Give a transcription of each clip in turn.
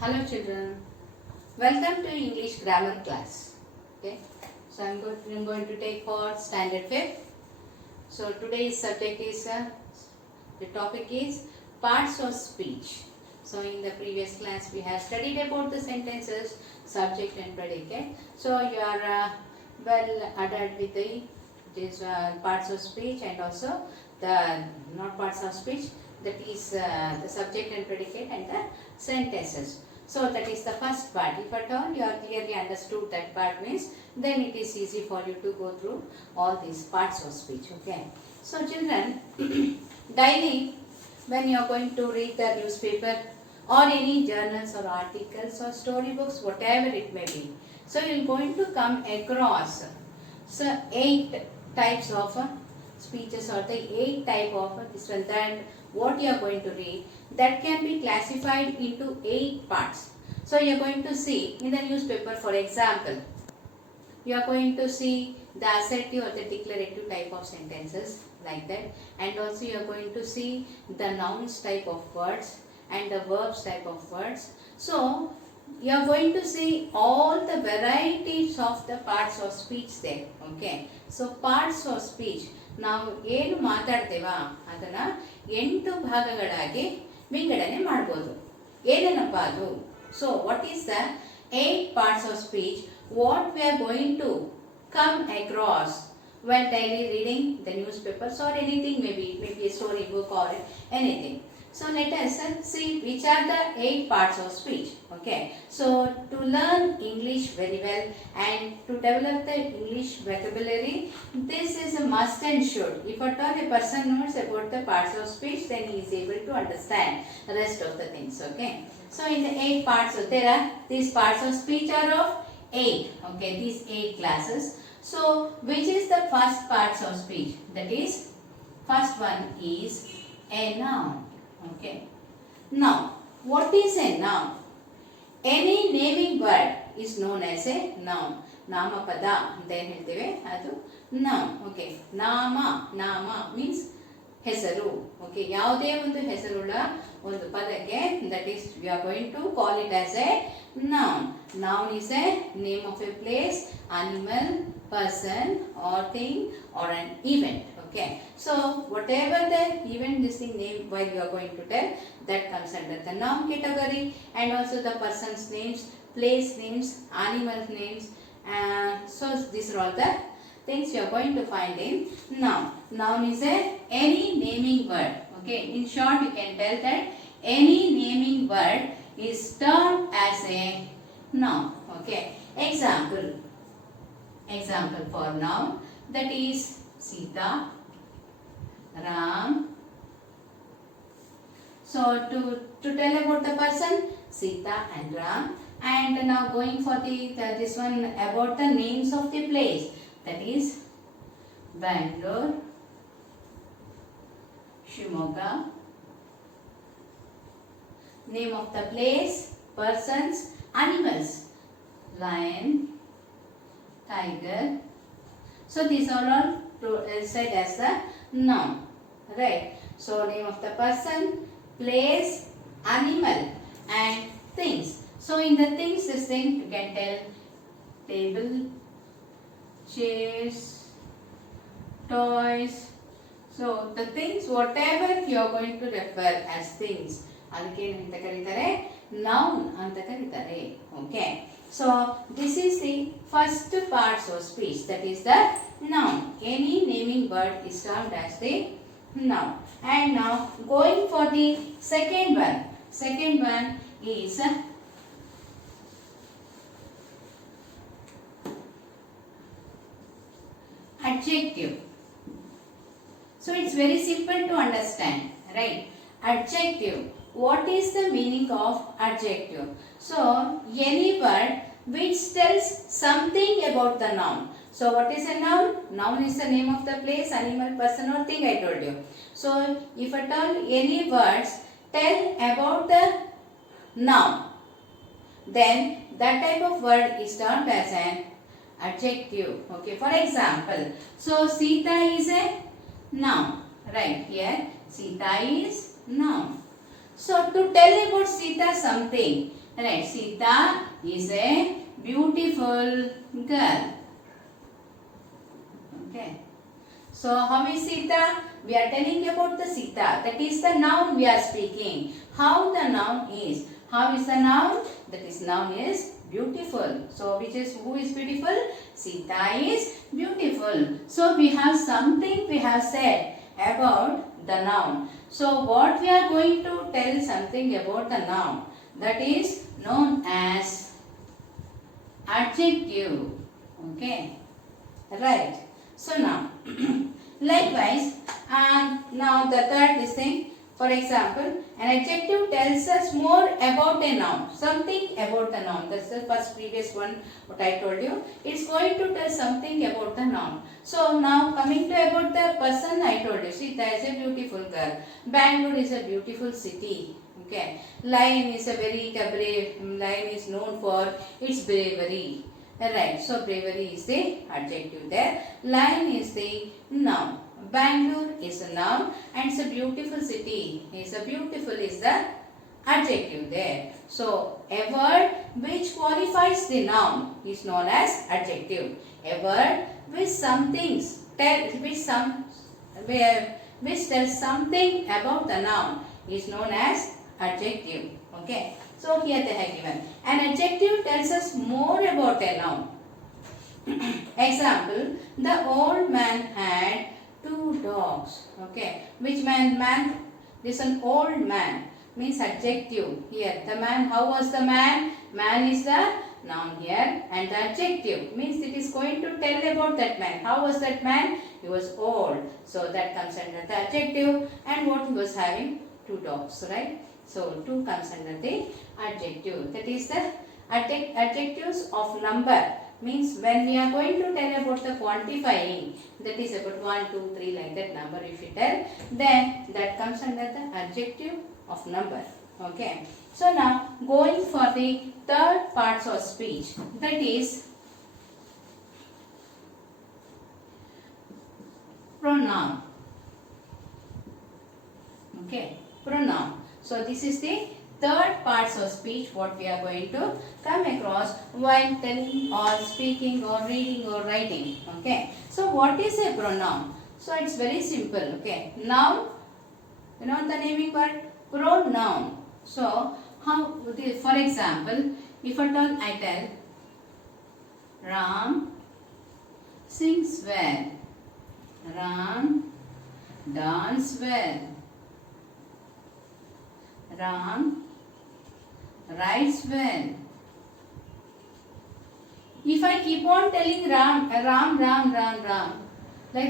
Hello children, welcome to English grammar class. Okay, so I'm going to take for standard 5th. So today's subject is the topic is parts of speech. So in the previous class we have studied about the sentences, subject and predicate. So you are well adult with the these parts of speech and also the not parts of speech, that is the subject and predicate and the sentences. So that is the first part. If at all you are clearly understood that part means, then it is easy for you to go through all these parts of speech. Okay. So children, daily when you are going to read the newspaper or any journals or articles or storybooks, whatever it may be, so you are going to come across 8 types of speeches or the 8 type of this one, that what you are going to read, that can be classified into 8 parts. So you are going to see in the newspaper, for example, you are going to see the assertive or the declarative type of sentences like that, and also you are going to see the nouns type of words and the verbs type of words. So you are going to see all the varieties of the parts of speech there. Okay, so parts of speech ನಾವು ಏನು ಮಾತಾಡ್ತೇವಾ ಅದನ್ನು 8 ಭಾಗಗಳಾಗಿ ವಿಂಗಡಣೆ ಮಾಡ್ಬೋದು. ಏನೇನಪ್ಪ ಅದು? So what is the 8 parts of speech what we are going to come across while daily reading the newspapers or anything, maybe a story book or anything. So let us see which are the 8 parts of speech. Okay, so to learn English very well and to develop the English vocabulary, this is a must and should. If at all a person knows about the parts of speech, then he is able to understand the rest of the things. Okay, so in the 8 parts, so there are these parts of speech are of 8. Okay, these 8 classes. So which is the first parts of speech? That is, first one is a noun. Okay, now what is a noun? Any naming word is known as a noun. ನಾಮಪದ ಅಂತ ಏನು ಹೇಳ್ತೇವೆ ಅದು noun. Okay, ನಾಮ means ಹೆಸರು. Okay, ಯಾವುದೇ ಒಂದು ಹೆಸರುಳ್ಳ ಒಂದು ಪದಕ್ಕೆ, that is we are going to call it as a noun. Noun is a name of a place, animal, person or thing or an event. Okay, so whatever the event, this thing name while you are going to tell, that comes under the noun category, and also the person's names, place names, animal names. So these are all the things you are going to find in noun. Noun is a any naming word. Okay, in short you can tell that any naming word is termed as a noun. Okay, example for noun, that is Sita, Ram. So to tell about the person, Sita and Ram. And now going for this one about the names of the place, that is Bangalore, Shimoga. Name of the place, persons, animals, lion, tiger. So these are all said as the noun, right? So name of the person, place, animal and things. So in the things, this thing you can tell table, chairs, toys. So the things whatever you are going to refer as things, ಅದಕ್ಕೆ ಏನಂತ ಕರೀತಾರೆ noun ಅಂತ ಕರೀತಾರೆ. Okay, so this is the first parts of speech, that is the noun. Any naming word is termed as the noun. And now going for the second one is adjective. So it's very simple to understand, right? Adjective. What is the meaning of adjective? So any word which tells something about the noun. So what is a noun? Noun is the name of the place, animal, person or thing, I told you. So if at all any words tell about the noun, then that type of word is termed as an adjective. Okay, for example, so Sita is a noun, right? Here Sita is noun. So to tell about Sita something, right? Sita is a beautiful girl. Okay. So how is Sita? We are telling about the Sita. That is the noun we are speaking. How the noun is. How is the noun? That is noun is beautiful. So which is who is beautiful? Sita is beautiful. So we have something we have said about the noun. So what we are going to tell something about the noun. That is known as adjective. Okay. Right. So now, likewise, now the third is thing. For example, an adjective tells us more about a noun. Something about the noun. That's the first previous one what I told you. It's going to tell something about the noun. So now coming to about the person I told you. Sita is a beautiful girl. Bangalore is a beautiful city. Okay. Lion is a very brave. Lion is known for its bravery. Right, so bravery is the adjective there. Lion is the noun. Bangalore is a noun and it's a beautiful city. Is a beautiful is the adjective there. So a word which qualifies the noun is known as adjective. A word which which tells something about the noun is known as adjective. Okay. So here they have given. An adjective tells us more about a noun. Example, the old man had 2 dogs. Okay. Which man? This is an old man. Means adjective. Here the man, how was the man? Man is the noun here and the adjective means it is going to tell about that man. How was that man? He was old. So that comes under the adjective and what he was having? 2 dogs, right? So 2 comes under the adjective. That is the adjectives of number. Means when we are going to tell about the quantifying, that is about 1, 2, 3 like that number if you tell, then that comes under the adjective of number. Okay. So now going for the third parts of speech, that is pronoun. Okay. Pronoun. So this is the third parts of speech what we are going to come across while telling or speaking or reading or writing. Okay. So what is a pronoun? So it's very simple. Okay. Noun, you know the naming word? Pronoun. So how, for example, if at all I tell Ram sings well, Ram dance well, Ram writes well. If I keep on telling Ram, like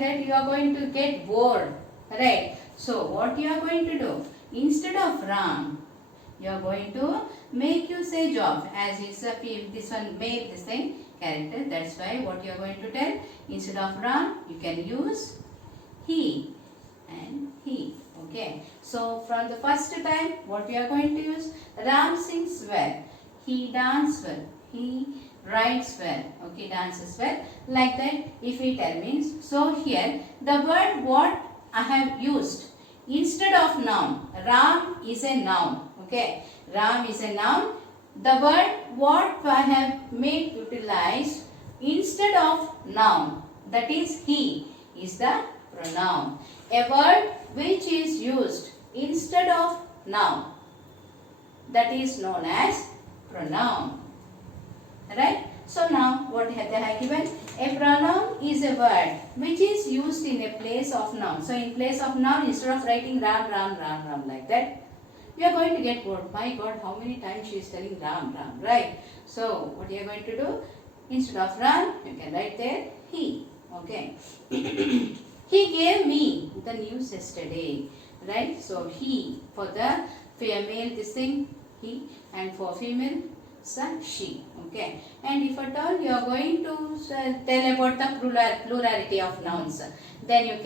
that you are going to get bored, right? So what you are going to do? Instead of Ram, you are going to make usage of, as it's a this one made this thing character. That's why what you are going to tell, instead of Ram, you can use he and he. Okay. So from the first time, what we are going to use? Ram sings well. He dances well. He writes well. Okay, dances well. Like that, if we tell means. So here, the word what I have used instead of noun. Ram is a noun. Okay, Ram is a noun. The word what I have made utilized instead of noun, that is he, is the pronoun. A word which is used instead of noun, that is known as pronoun. Right? So now what they have given? A pronoun is a word which is used in a place of noun. So in place of noun, instead of writing Ram like that, we are going to get bored. My God, how many times she is telling Ram, right? So what you are going to do? Instead of Ram, you can write there he. Okay. He gave me the news yesterday, right? So he, for the male this thing, he, and for female, son, she. Okay. And if at all you are going to tell about the plurality of nouns, then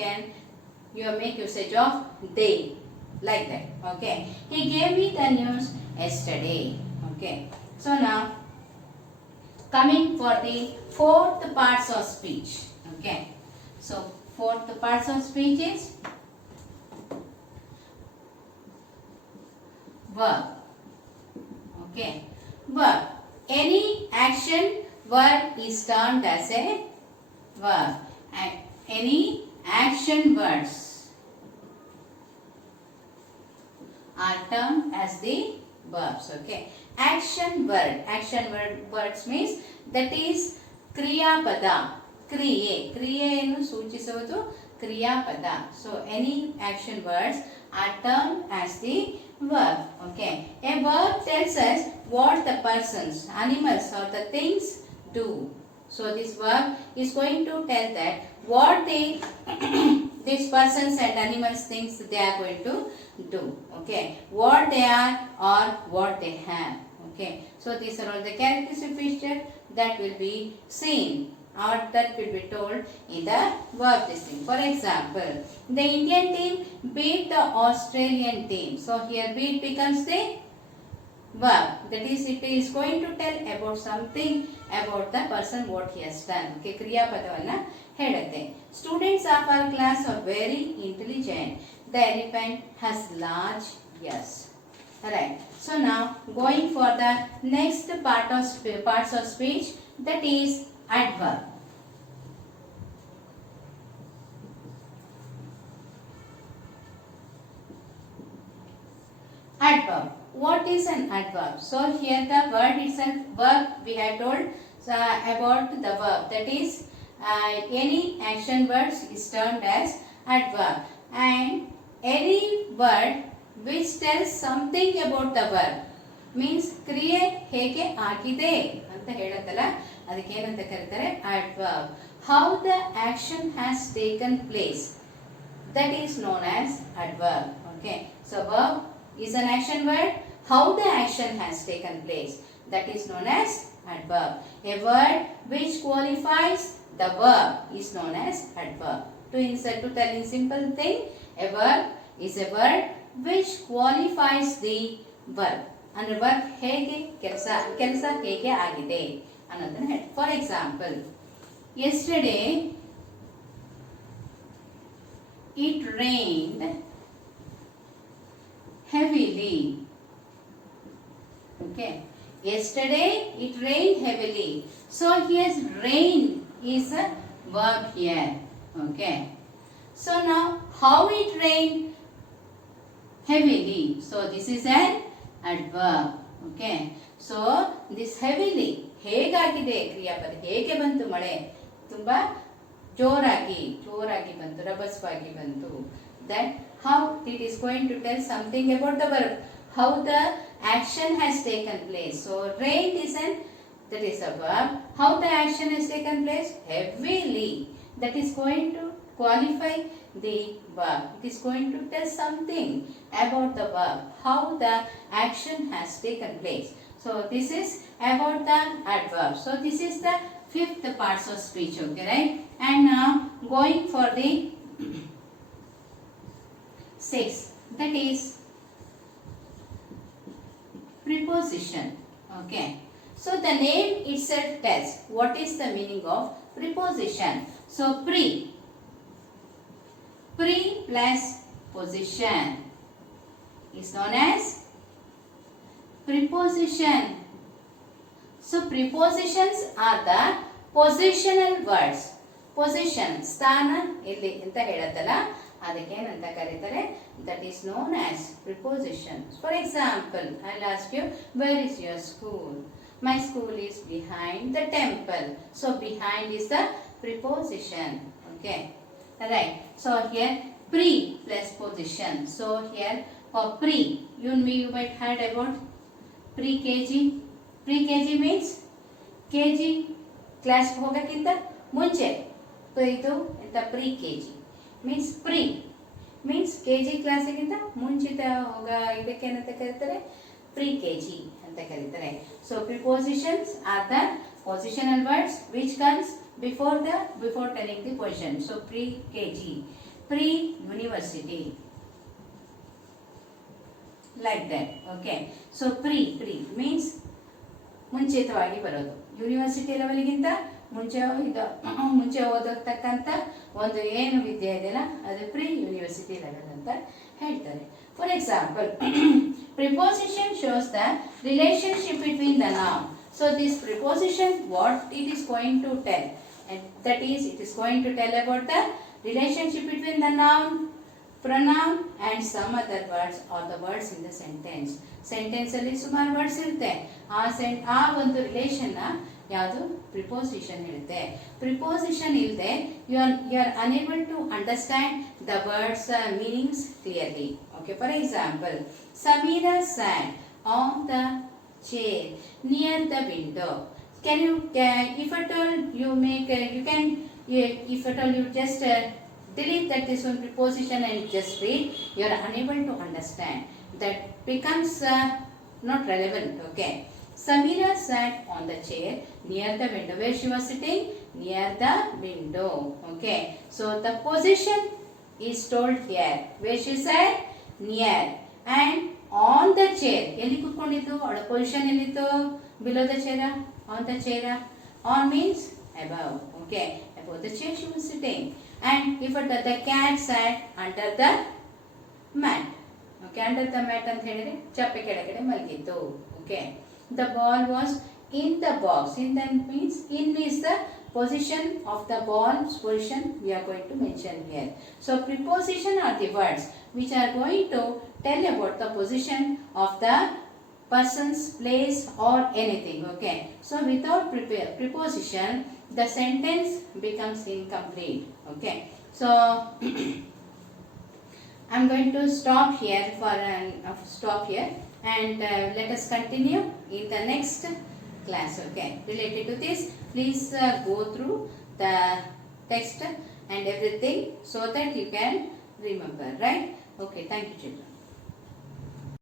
you make usage of they, like that. Okay. He gave me the news yesterday. Okay. So now coming for the fourth parts of speech. Okay. So fourth parts of speech is verb. Okay, verb. Any action word is termed as a verb. And any action words are termed as the verbs. Okay, action words means that is kriyapada. ಕ್ರಿಯೆಯನ್ನು ಸೂಚಿಸುವುದು ಕ್ರಿಯಾಪದ. So any action words are termed as the verb. Okay, a verb tells us what the persons, animals or the things do. So this verb is going to tell that what they these persons and animals things they are going to do. Okay, what they are or what they have. Okay, so these are all the characteristic features that will be seen or that will be told in the verb this thing. For example, the Indian team beat the Australian team. So here beat becomes the verb. That is, it is going to tell about something about the person what he has done. Okay, kriya padavana hedutte. Students of our class are very intelligent. The elephant has large ears. Alright. So now going for the next parts of speech, that is adverb. Adverb. What is an adverb? So here the word itself, verb we have told about the verb. That is any action words is termed as adverb. And any word which tells something about the verb means ಕ್ರಿಯೆ ಹೇಗೆ ಆಗಿದೆ ಅಂತ ಹೇಳುತ್ತಲ್ಲ, ಅದಕ್ಕೆ ಏನಂತ ಕರೀತಾರೆ adverb. How the action has taken place, that is known as adverb. Okay, so verb is an action word. How the action has taken place, that is known as adverb. A word which qualifies the verb is known as adverb. To tell in simple thing, a verb is a word which qualifies the verb. ಅಂದ್ರೆ work ಹೇಗೆ ಕೆಲಸ ಹೇಗೆ ಆಗಿದೆ ಅನ್ನೋದನ್ನ ಹೇಳಿ. For example, yesterday it rained heavily. Okay, yesterday it rained heavily. So here's rain is a verb here. Okay, so now how it rained heavily, so this is an adverb. Okay, so this heavily ಹೇಗಾಗಿದೆ ಕ್ರಿಯಾಪದ, ಹೇಗೆ ಬಂತು ಮಳೆ, ತುಂಬಾ ಜೋರಾಗಿ ಬಂತು, ರಭಸವಾಗಿ ಬಂತು. That how it is going to tell something about the verb, how the action has taken place. So rained is that is a verb. How the action has taken place? Heavily. That is going to qualify the verb. It is going to tell something about the verb, how the action has taken place. So this is about the adverb. So this is the fifth parts of speech. Okay, right? And now going for the sixth, that is preposition. Okay, so the name itself tells what is the meaning of preposition. So pre plus position is known as preposition. So prepositions are the positional words. Position ಸ್ಥಾನ ಇಲ್ಲಿ ಅಂತ ಹೇಳುತ್ತಲ್ಲ, ಅದಕ್ಕೆ ಏನಂತ ಕರೀತಾರೆ, that is known as preposition. For example, I'll ask you, where is your school? My school is behind the temple. So behind is the preposition. Okay, right. So here pre plus position. So here for pre, you might heard about pre-KG. Pre-KG means KG class ಹೋಗಕ್ಕಿಂತ ಮುಂಚೆ. So ಇದು ಎಂತ pre-KG means pre means KG ಕ್ಲಾಸಿಗಿಂತ ಮುಂಚಿತ ಹೋಗ ಇದಕ್ಕೆ ಏನಂತ ಕರೀತಾರೆ, pre-KG ಅಂತ ಕರೀತಾರೆ. So prepositions are the positional words which comes before telling the position. So pre-KG, pre-university, like that. Okay, so pre means ಮುಂಚಿತವಾಗಿ ಬರೋದು, ಯೂನಿವರ್ಸಿಟಿ ಲೆವೆಲ್ಗಿಂತ ಮುಂಚೆ ಓದತಕ್ಕಂಥ ಒಂದು ಏನು ವಿದ್ಯೆ ಇದೆಯಲ್ಲ, ಅದು ಪ್ರೀ ಯೂನಿವರ್ಸಿಟಿ ಲೆವೆಲ್ ಅಂತ ಹೇಳ್ತಾರೆ. For example, preposition shows the relationship between the noun. So this preposition, what it is going to tell? And that is, it is going to tell about the relationship between the noun, pronoun and some other words or the words in the sentence. Sentence ಅಲ್ಲಿ ಸುಮಾರು words ಇರುತ್ತೆ. ಆ ಒಂದು relation ನ ಯಾವುದು preposition ಇರುತ್ತೆ. Preposition ಇಲ್ಲದೆ you are unable to understand the words meanings clearly. Okay, for example, Samira sat on the chair near the window. Can you, if at all you make, you can, if at all you just delete that this one preposition and just read, you are unable to understand. That becomes not relevant. Okay. Samira sat on the chair near the window. Where she was sitting? Near the window. Okay. So the position is told here. Where she sat? Near. And on the chair. ಎಲ್ಲಿ ಕೂತ್ಕೊಂಡಿದ್ದು? ಅವಳ position ಎಲ್ಲಿತ್ತು? Below the chair? On the chair? On means above. Okay. Above the chair she was sitting. And if the cat sat under the mat. Okay. Under the mat ಅಂತ ಹೇಳಿದ್ರೆ ಚಪ್ಪೆ ಕೆಳಗಡೆ ಮಲಗಿತ್ತು. Okay. The ball was in the box. In that means, in means the position of the ball's position we are going to mention here. So preposition are the words which are going to tell about the position of the person's place or anything. Okay. So without preposition, the sentence becomes incomplete. Okay. So I'm going to stop here and let us continue in the next class. Okay. Related to this, please go through the text and everything so that you can remember, right? Okay. Thank you, children.